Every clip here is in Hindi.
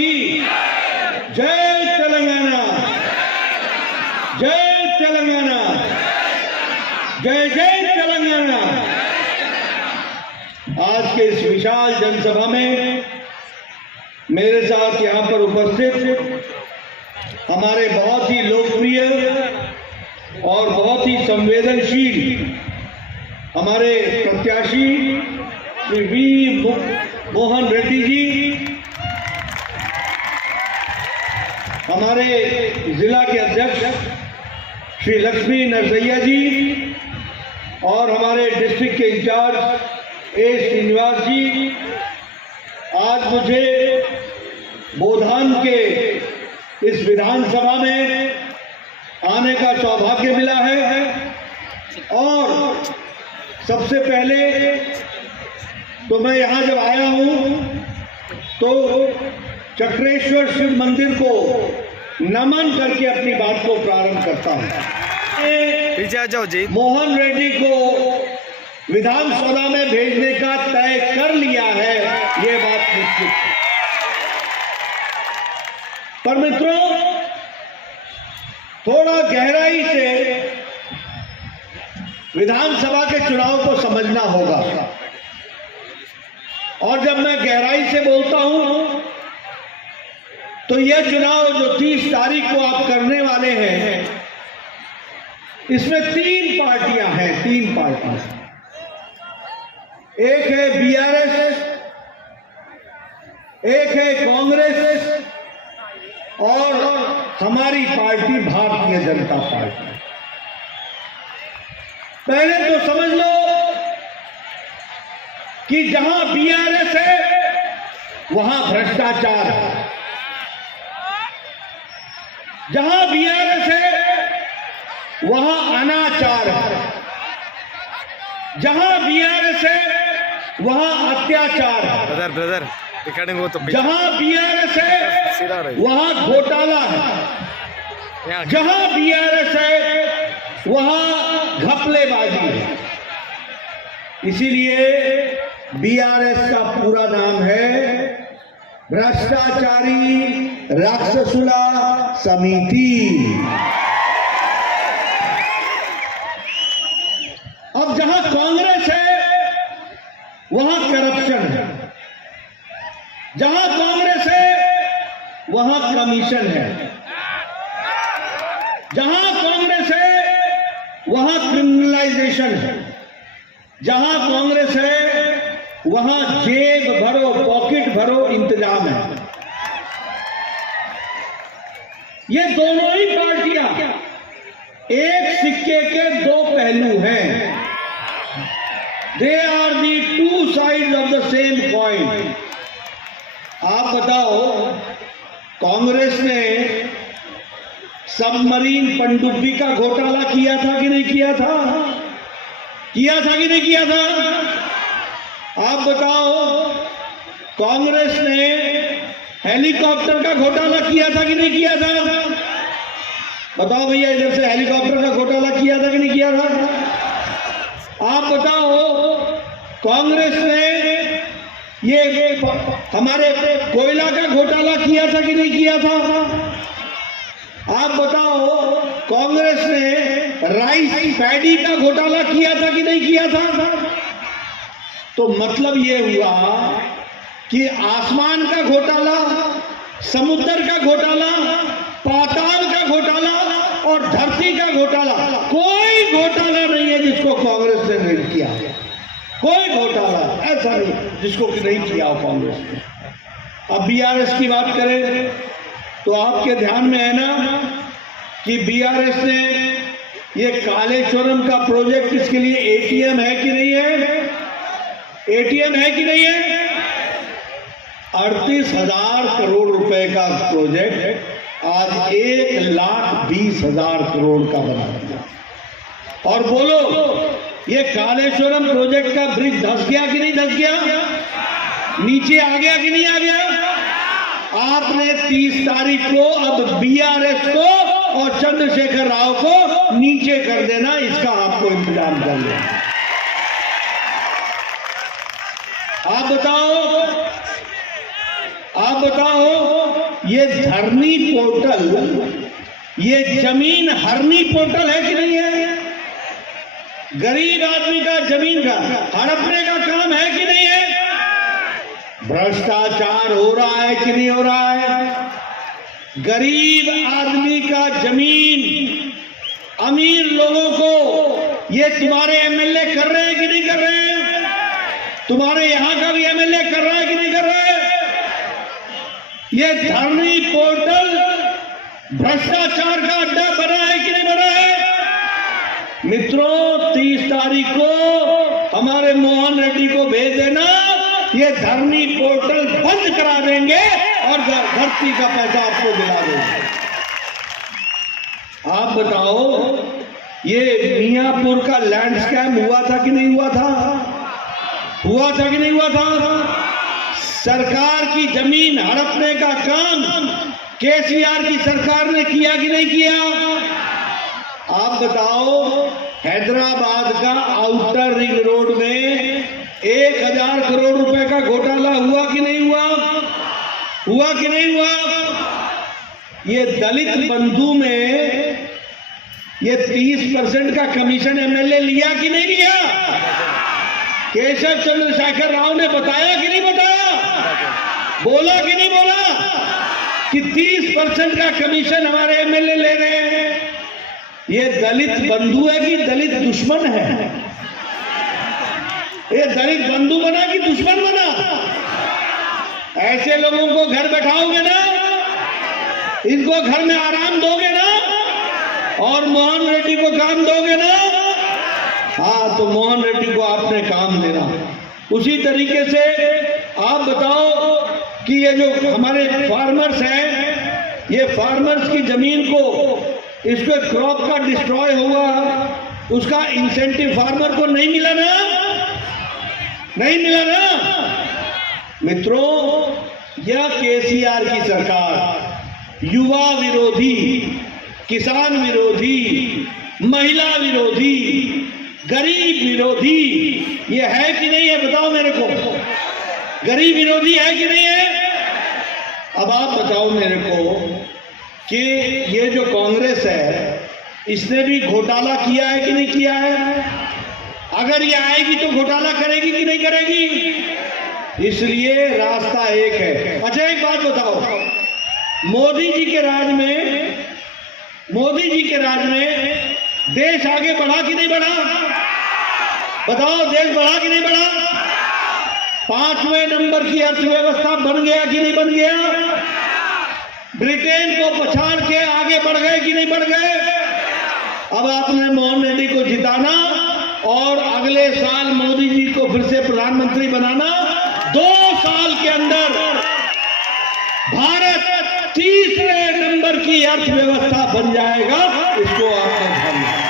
की जय तेलंगाना, जय तेलंगाना, जय जय तेलंगाना। आज के इस विशाल जनसभा में मेरे साथ यहां पर उपस्थित हमारे बहुत ही लोकप्रिय और बहुत ही संवेदनशील हमारे प्रत्याशी श्री वी मोहन रेड्डी जी, हमारे जिला के अध्यक्ष श्री लक्ष्मी नरसैया जी और हमारे डिस्ट्रिक्ट के इंचार्ज ए श्रीनिवास जी, आज मुझे बोधान के इस विधानसभा में आने का सौभाग्य मिला है। और सबसे पहले तो मैं यहाँ जब आया हूँ तो चक्रेश्वर शिव मंदिर को नमन करके अपनी बात को प्रारंभ करता हूँ। पीछे आ जाओ जी। मोहन रेड्डी को विधानसभा में भेजने का तय कर लिया है, ये बात निश्चित है। पर मित्रों, थोड़ा गहराई से विधानसभा के चुनाव को समझना होगा। और जब मैं गहराई से बोलता हूं तो यह चुनाव जो 30 तारीख को आप करने वाले हैं, इसमें 3 पार्टियां हैं, 3 पार्टियां। एक है बीआरएस, एक है कांग्रेस और हमारी पार्टी भारतीय जनता पार्टी। पहले तो समझ लो कि जहां बीआरएस है वहां भ्रष्टाचार है, जहां बीआरएस है वहां अनाचार है, जहां बीआरएस है वहां अत्याचार है, ब्रदर रिकॉर्डिंग हो तो जहां बीआरएस है वहां घोटाला है, जहां बीआरएस है वहां घपलेबाजी है। इसीलिए बीआरएस का पूरा नाम है भ्रष्टाचारी राक्षसुला समिति। अब जहां कांग्रेस है वहां करप्शन है, जहां कांग्रेस है वहां कमीशन है, जहां कांग्रेस है वहां क्रिमिनलाइजेशन है, जहां कांग्रेस है वहां जेब भरो पॉकेट भरो इंतजाम है। ये दोनों ही पार्टियां एक सिक्के के 2 पहलू हैं। They are the 2 sides of the same coin. आप बताओ, कांग्रेस ने सबमरीन पनडुब्बी का घोटाला किया था कि नहीं किया था? किया था कि नहीं किया था? आप बताओ, कांग्रेस ने हेलीकॉप्टर का घोटाला किया था कि नहीं किया था? बताओ भैया, इधर से हेलीकॉप्टर का घोटाला किया था कि नहीं किया था? आप बताओ, कांग्रेस ने ये हमारे कोयला का घोटाला किया था कि नहीं किया था? आप बताओ, कांग्रेस ने राइस पैडी का घोटाला किया था कि नहीं किया था? तो मतलब ये हुआ कि आसमान का घोटाला, समुद्र का घोटाला, पाताल का घोटाला और धरती का घोटाला, कोई घोटाला नहीं है जिसको कांग्रेस ने नहीं किया। कोई घोटाला ऐसा नहीं जिसको नहीं किया हो कांग्रेस ने। अब बीआरएस की बात करें तो आपके ध्यान में है ना कि बीआरएस ने ये कालेश्वरम का प्रोजेक्ट, इसके लिए एटीएम है कि नहीं है? एटीएम है कि नहीं है? 38,000 करोड़ रुपए का प्रोजेक्ट आज 1,20,000 करोड़ का बना दिया। और बोलो, ये कालेश्वरम प्रोजेक्ट का ब्रिज धंस गया कि नहीं धंस गया? नीचे आ गया कि नहीं आ गया? आपने 30 तारीख को अब बीआरएस को और चंद्रशेखर राव को नीचे कर देना, इसका आपको इंतजाम कर लेना। आप बताओ ये धरनी पोर्टल, ये जमीन हरनी पोर्टल है कि नहीं है? गरीब आदमी का जमीन का हड़पने का काम है कि नहीं है? भ्रष्टाचार हो रहा है कि नहीं हो रहा है? गरीब आदमी का जमीन अमीर लोगों को ये तुम्हारे एमएलए कर रहे हैं कि नहीं कर रहे हैं? तुम्हारे यहां का भी एमएलए कर रहा है कि नहीं कर रहा है? ये धरनी पोर्टल भ्रष्टाचार का अड्डा बना है कि नहीं बना है? मित्रों, 30 तारीख को हमारे मोहन रेड्डी को भेज देना, ये धरनी पोर्टल बंद करा देंगे और धरती का पैसा आपको दिला देंगे। आप बताओ, ये मियापुर का लैंड स्कैम हुआ था कि नहीं हुआ था? हुआ था कि नहीं हुआ था? सरकार की जमीन हड़पने का काम केसीआर की सरकार ने किया कि नहीं किया? आप बताओ, हैदराबाद का आउटर रिंग रोड में 1000 करोड़ रुपए का घोटाला हुआ कि नहीं हुआ? हुआ कि नहीं हुआ? ये दलित बंधु में ये 30% का कमीशन एमएलए लिया कि नहीं लिया? केशव चंद्रशेखर राव ने बताया कि नहीं बताया? बोला कि नहीं बोला कि 30% का कमीशन हमारे एमएलए ले रहे हैं? ये दलित बंधु है कि दलित दुश्मन है? ये दलित बंधु बना कि दुश्मन बना? ऐसे लोगों को घर बैठाओगे ना, इनको घर में आराम दोगे ना, और मोहन रेड्डी को काम दोगे ना? हाँ, तो मोहन रेड्डी को आपने काम देना। उसी तरीके से आप बताओ कि ये जो हमारे फार्मर्स हैं, ये फार्मर्स की जमीन को, इसको क्रॉप का डिस्ट्रॉय हुआ, उसका इंसेंटिव फार्मर को नहीं मिला ना? नहीं मिला ना? मित्रों, यह केसीआर की सरकार युवा विरोधी, किसान विरोधी, महिला विरोधी, गरीब विरोधी ये है कि नहीं है? बताओ मेरे को, गरीब विरोधी है कि नहीं है? अब आप बताओ मेरे को कि ये जो कांग्रेस है, इसने भी घोटाला किया है कि नहीं किया है? अगर ये आएगी तो घोटाला करेगी कि नहीं करेगी? इसलिए रास्ता एक है। अच्छा, एक बात बताओ, मोदी जी के राज में देश आगे बढ़ा कि नहीं बढ़ा? बताओ, देश बढ़ा कि नहीं बढ़ा? 5वें नंबर की अर्थव्यवस्था बन गया कि नहीं बन गया? ब्रिटेन को पछाड़ के आगे बढ़ गए कि नहीं बढ़ गए? अब आपने मोहन रेड्डी को जिताना और अगले साल मोदी जी को फिर से प्रधानमंत्री बनाना। 2 साल के अंदर भारत 3रे नंबर की अर्थव्यवस्था बन जाएगा। इसको आपने ध्यान रखना।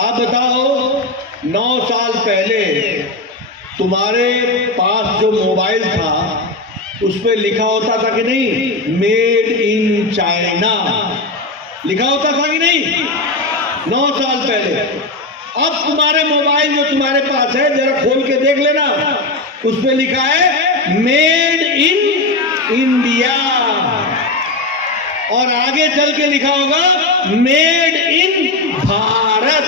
आप बताओ, 9 साल पहले तुम्हारे पास जो मोबाइल था उस पर लिखा होता था कि नहीं, मेड इन चाइना लिखा होता था कि नहीं? 9 साल पहले। अब तुम्हारे मोबाइल जो तुम्हारे पास है, जरा खोल के देख लेना, उस पर लिखा है मेड इन इंडिया, और आगे चल के लिखा होगा मेड इन भारत।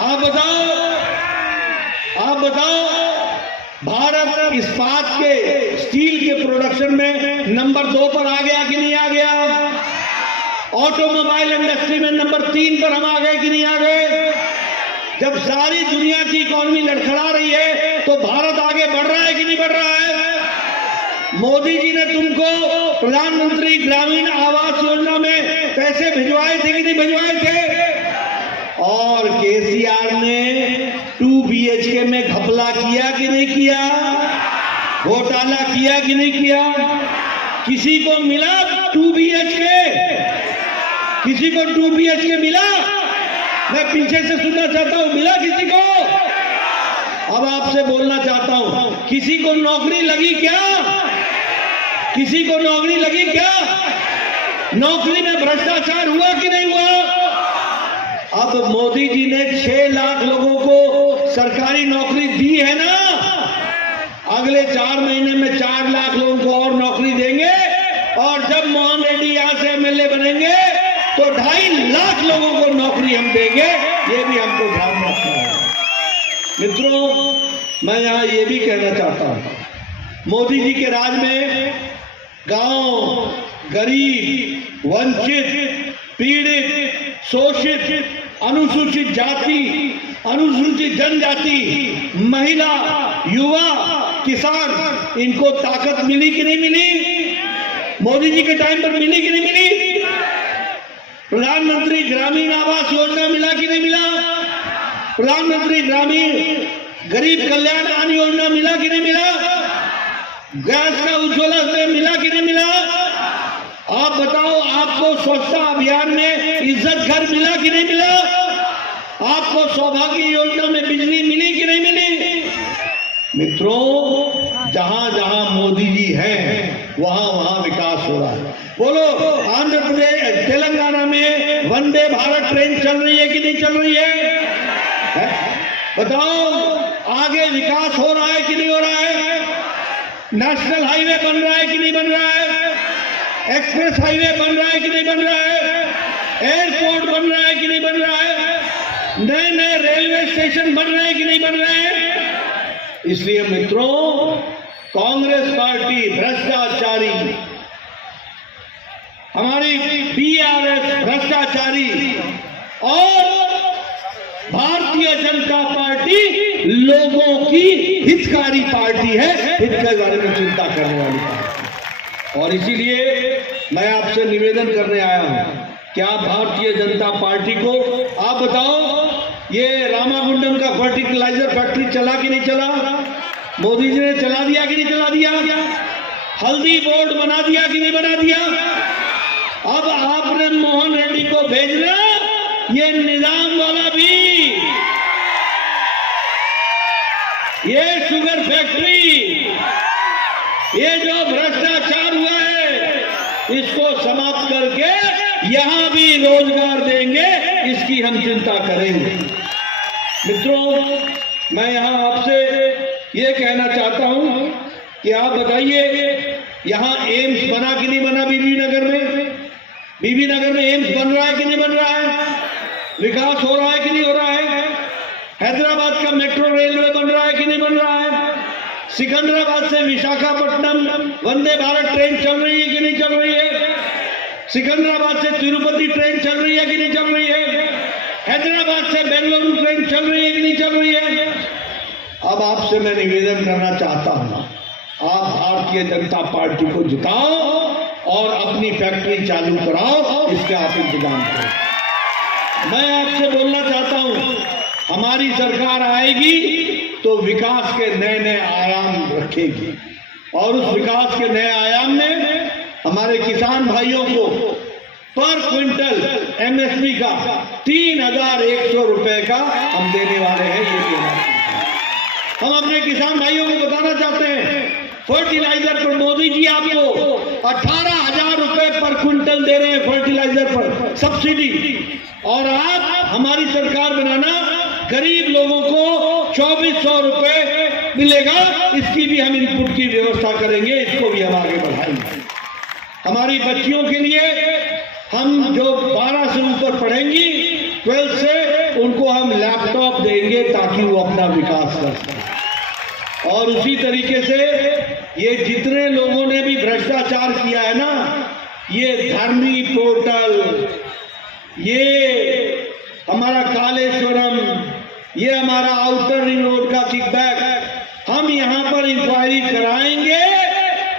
आप बताओ, भारत इस्पात के, स्टील के प्रोडक्शन में नंबर 2 पर आ गया कि नहीं आ गया? ऑटोमोबाइल इंडस्ट्री में नंबर 3 पर हम आ गए कि नहीं आ गए? जब सारी दुनिया की इकोनॉमी लड़खड़ा रही है तो भारत आगे बढ़ रहा है कि नहीं बढ़ रहा है? मोदी जी ने तुमको प्रधानमंत्री ग्रामीण आवास योजना में पैसे भिजवाए थे कि नहीं भिजवाए थे? और केसीआर ने 2 BHK में घपला किया कि नहीं किया? घोटाला किया कि नहीं किया? किसी को मिला 2 BHK? किसी को 2 BHK मिला? मैं पीछे से सुनना चाहता हूं, मिला किसी को? अब आपसे बोलना चाहता हूं, किसी को नौकरी लगी क्या? किसी को नौकरी लगी क्या? नौकरी में भ्रष्टाचार हुआ कि नहीं हुआ? अब मोदी जी ने 6 लाख लोगों को सरकारी नौकरी दी है ना, अगले 4 महीने में 4 लाख लोगों को और नौकरी देंगे, और जब मोहन रेड्डी यहां से एमएलए बनेंगे तो 2.5 लाख लोगों को नौकरी हम देंगे। ये भी हमको ध्यान रखना है। मित्रों, मैं यहां ये भी कहना चाहता हूं, मोदी जी के राज में गांव, गरीब, वंचित, पीड़ित, शोषित, अनुसूचित जाति, अनुसूचित जनजाति, महिला, युवा, किसान, इनको ताकत मिली कि नहीं मिली? मोदी जी के टाइम पर मिली कि नहीं मिली? प्रधानमंत्री ग्रामीण आवास योजना मिला कि नहीं मिला? प्रधानमंत्री ग्रामीण गरीब कल्याण अन्न योजना मिला कि नहीं मिला? गैस का उज्ज्वला से मिला कि नहीं मिला? आप बताओ, आपको स्वच्छता अभियान में इज्जत घर मिला कि नहीं मिला? आपको सौभाग्य योजना में बिजली मिली कि नहीं मिली? मित्रों, जहां जहां मोदी जी हैं वहां वहां विकास हो रहा है। बोलो, आंध्र प्रदेश, तेलंगाना में वंदे भारत ट्रेन चल रही है कि नहीं चल रही है? बताओ, आगे विकास हो रहा है कि नहीं हो रहा है? नेशनल हाईवे बन रहा है कि नहीं बन रहा है? एक्सप्रेस हाईवे बन रहा है कि नहीं बन रहा है? एयरपोर्ट बन रहा है कि नहीं बन रहा है? नए नए रेलवे स्टेशन बन रहे हैं कि नहीं बन रहे हैं? इसलिए मित्रों, कांग्रेस पार्टी भ्रष्टाचारी, हमारी बीआरएस भ्रष्टाचारी, और भारतीय जनता पार्टी लोगों की हितकारी पार्टी है, हित के बारे में चिंता करने वाली पार्टी। और इसीलिए मैं आपसे निवेदन करने आया हूं कि आप भारतीय जनता पार्टी को, आप बताओ, ये रामागुंडम का फर्टिलाइजर फैक्ट्री चला कि नहीं चला? मोदी जी ने चला दिया कि नहीं चला दिया? हल्दी बोर्ड बना दिया कि नहीं बना दिया? अब आपने मोहन रेड्डी को भेजना, ये निजाम वाला भी, ये शुगर फैक्ट्री, ये जो भ्रष्टाचार हुआ है, इसको समाप्त करके यहां भी रोजगार देंगे, इसकी हम चिंता करेंगे। मित्रों, मैं यहां आपसे ये कहना चाहता हूं कि आप बताइए, यहां एम्स बना कि नहीं बना? बीबी नगर में, बीबी नगर में एम्स बन रहा है कि नहीं बन रहा है? विकास हो रहा है कि नहीं हो रहा है? हैदराबाद का मेट्रो रेलवे बन रहा है कि नहीं बन रहा है? सिकंदराबाद से विशाखापट्टनम वंदे भारत ट्रेन चल रही है कि नहीं चल रही है? सिकंदराबाद से तिरुपति ट्रेन चल रही है कि नहीं चल रही है? हैदराबाद से बेंगलुरु ट्रेन चल रही है कि नहीं चल रही है? अब आपसे मैं निवेदन करना चाहता हूं, आप भारतीय जनता पार्टी को जिताओ और अपनी फैक्ट्री चालू कराओ, इसके आप इंतजाम करो। मैं आपसे बोलना चाहता हूं, हमारी सरकार आएगी तो विकास के नए नए आयाम रखेगी, और उस विकास के नए आयाम में हमारे किसान भाइयों को पर क्विंटल एमएसपी का 3,100 रुपए का हम देने वाले हैं। ये हम अपने किसान भाइयों को बताना चाहते हैं, फर्टिलाइजर पर मोदी जी आपको 18,000 रुपए पर क्विंटल दे रहे हैं फर्टिलाइजर पर सब्सिडी, और आप हमारी सरकार बनाना, गरीब लोगों को 2,400 रुपए मिलेगा, इसकी भी हम इनपुट की व्यवस्था करेंगे, इसको भी हम आगे बढ़ाएंगे। हमारी बच्चियों के लिए हम जो 12 से ऊपर पढ़ेंगी, 12 से, उनको हम लैपटॉप देंगे ताकि वो अपना विकास कर सकें। और उसी तरीके से ये जितने लोगों ने भी भ्रष्टाचार किया है ना, ये धरनी पोर्टल, ये हमारा कालेश्वरम, ये हमारा आउटर रिंग रोड का किकबैक, हम यहां पर इंक्वायरी कराएंगे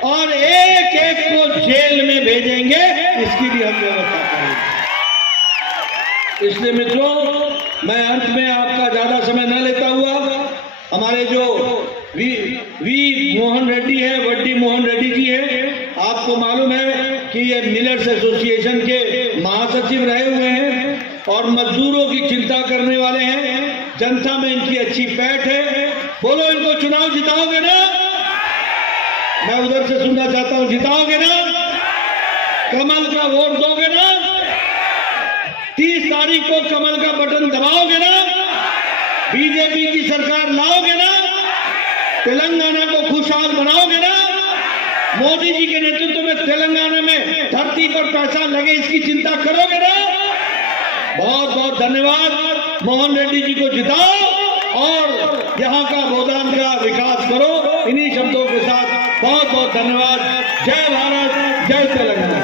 और एक एक को जेल में भेजेंगे, इसकी भी हम व्यवस्था करेंगे। इसलिए मित्रों, मैं अंत में आपका ज्यादा समय न लेता हुआ, हमारे जो वी मोहन रेड्डी है, वड्डी मोहन रेड्डी जी हैं, आपको मालूम है कि ये मिलर्स एसोसिएशन के महासचिव रहे हुए हैं और मजदूरों की चिंता करने वाले हैं। जनता में इनकी अच्छी पैठ है। बोलो, इनको चुनाव जिताओगे ना? मैं उधर से सुनना चाहता हूं, जिताओगे ना? कमल का वोट दोगे ना? 30 तारीख को कमल का बटन दबाओगे ना? बीजेपी की सरकार लाओगे ना, तेलंगाना को खुशहाल बनाओगे ना, मोदी जी के नेतृत्व में तेलंगाना में धरती पर पैसा लगे इसकी चिंता करोगे ना। बहुत बहुत धन्यवाद। मोहन रेड्डी जी को जिताओ और यहाँ का गोदाम का विकास करो। इन्हीं शब्दों के साथ बहुत बहुत धन्यवाद। जय भारत, जय तेलंगाना।